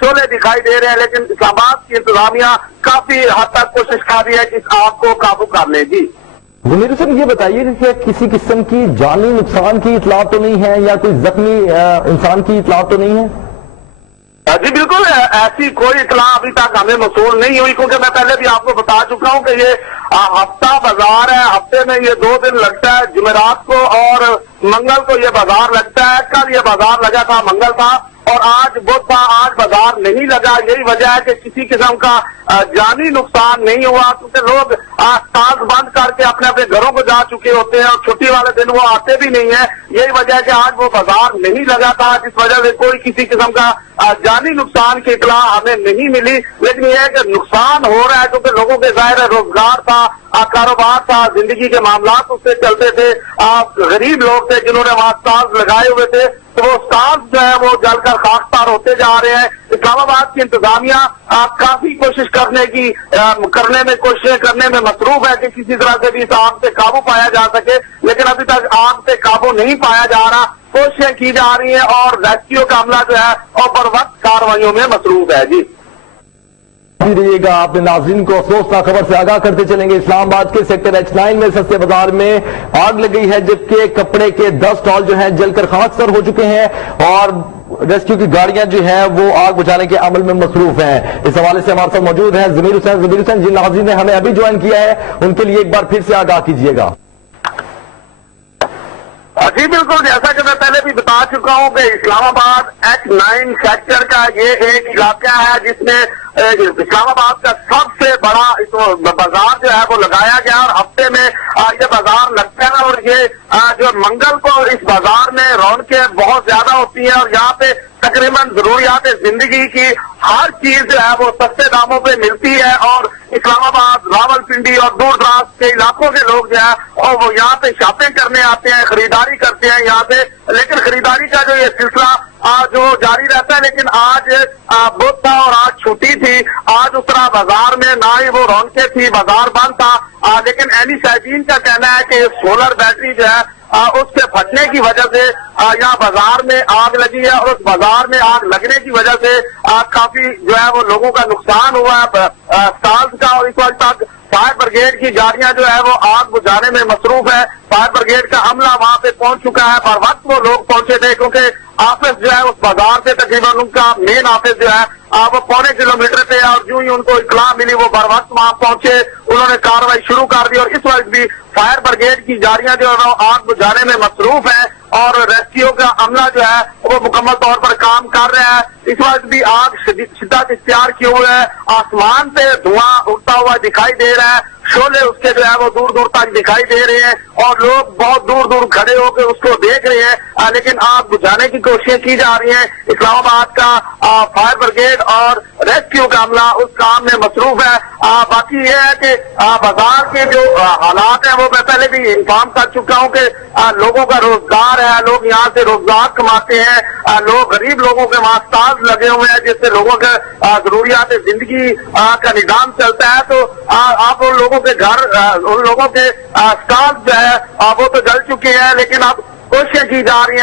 शोले दिखाई दे रहे हैं, लेकिन इस्लामाबाद की इंतजामिया काफी हद तक कोशिश कर रही है कि इस आग को काबू करने की। ज़मीर हुसैन, ये बताइए कि किसी किस्म की जानी नुकसान की इतला तो नहीं है या कोई जख्मी इंसान की इतला तो नहीं है? जी बिल्कुल, ऐसी कोई इतला अभी तक हमें मसूल नहीं हुई, क्योंकि मैं पहले भी आपको बता चुका हूं कि ये हफ्ता बाजार है, हफ्ते में ये 2 दिन लगता है, जुमेरात को और मंगल को ये बाजार लगता है। कल ये बाजार लगा था, मंगल था, और आज बुध था, आज बाजार नहीं लगा। यही वजह है कि किसी किस्म का जानी नुकसान नहीं हुआ, क्योंकि लोग स्टॉल बंद करके अपने अपने घरों को जा चुके होते हैं और छुट्टी वाले दिन वो आते भी नहीं है। यही वजह है कि आज वो बाजार नहीं लगा था, जिस वजह से कोई किसी किस्म का जानी नुकसान की इतला हमें नहीं मिली। लेकिन यह है कि नुकसान हो रहा है, क्योंकि लोगों के ज़ाहिर रोजगार था, कारोबार था, जिंदगी के मामलात उससे चलते थे। गरीब लोग थे जिन्होंने वहां स्टॉल लगाए हुए थे, तो वो स्टॉल जो है वो जलकर खाकसार होते जा रहे हैं। इस्लामाबाद की इंतजामिया काफी कोशिश करने में मसरूफ है कि किसी तरह से भी इस आग से काबू पाया जा सके, लेकिन अभी तक आग से काबू नहीं पाया जा रहा। कोशिशें की जा रही हैं और रेस्क्यू का अमला जो है और बर वक्त कार्रवाइयों में मसरूफ है। जी रहिएगा, आपने नाज़रीन को अफसोसनाक खबर से आगाह करते चलेंगे। इस्लामाबाद के सेक्टर H9 में सस्ते बाजार में आग लग गई है, जबकि कपड़े के 10 स्टॉल जो हैं जलकर खाकसर हो चुके हैं और रेस्क्यू की गाड़ियां जो है वो आग बुझाने के अमल में मसरूफ हैं। इस हवाले से हमारे साथ मौजूद हैं ज़मीर हुसैन। जिन नाज़रीन ने हमें अभी ज्वाइन किया है उनके लिए एक बार फिर से आगाह कीजिएगा। जी बिल्कुल, जैसा कि मैं पहले भी बता चुका हूं कि इस्लामाबाद H9 सेक्टर का ये एक इलाका है जिसमें इस्लामाबाद का सबसे बड़ा बाजार जो है वो लगाया गया, और हफ्ते में ये बाजार लगता है। और ये जो मंगल को इस बाजार में रौनकें बहुत ज्यादा होती हैं, और यहाँ पे तकरीबन जरूरियात जिंदगी की हर चीज जो है वो सस्ते दामों पे मिलती है। और इस्लामाबाद, रावलपिंडी और दूर दराज के इलाकों के लोग जो है और वो यहाँ पे शॉपिंग करने आते हैं, खरीदारी करते हैं यहाँ पे। लेकिन खरीदारी का जो ये सिलसिला जो जारी रहता है, लेकिन आज बुध था और आज छुट्टी थी। आज उस तरह बाजार में ना ही वो रौनकें थी, बाजार बंद था। लेकिन एनी साइबीन का कहना है कि सोलर बैटरी जो है उसके फटने की वजह से यहाँ बाजार में आग लगी है, और उस बाजार में आग लगने की वजह से काफी जो है वो लोगों का नुकसान हुआ है स्टॉल्स का। और इस वक्त तक फायर ब्रिगेड की गाड़ियां जो है वो आग बुझाने में मसरूफ है। फायर ब्रिगेड का अमला वहां पे पहुंच चुका है, पर वक्त वो लोग पहुंचे थे, क्योंकि ऑफिस जो है उस बाजार से तकरीबन उनका मेन ऑफिस जो है वो पौने किलोमीटर पे, और जो ही उनको इत्तला मिली वो बर वक्त वहां पहुंचे, उन्होंने कार्रवाई शुरू कर दी। और इस वक्त भी फायर ब्रिगेड की गाड़ियां जो है आग बुझाने में मसरूफ है, और रेस्क्यू का अमला जो है वो मुकम्मल तौर पर काम कर रहा है। इस वक्त भी आग शिद्दत इख्तियार किए हुए है, आसमान पे धुआं उड़ता हुआ दिखाई दे रहा है, शोले उसके जो है वो दूर दूर तक दिखाई दे रहे हैं, और लोग बहुत दूर दूर खड़े होकर उसको देख रहे हैं। लेकिन आग बुझाने की कोशिशें की जा रही हैं। इस्लामाबाद का फायर ब्रिगेड और रेस्क्यू का अमला उस काम में मसरूफ है। बाकी ये है कि बाजार के जो हालात हैं वो मैं पहले भी इन्फॉर्म कर चुका हूं कि लोगों का रोजगार है, लोग यहाँ से रोजगार कमाते हैं, लोग गरीब लोगों के वहां स्टॉल लगे हुए हैं जिससे लोगों के जरूरियात जिंदगी का निजाम चलता है। तो आप उन लोगों के घर, उन लोगों के स्टॉल जो है वो तो जल चुके हैं, लेकिन अब कोशिशें की जा रही हैं।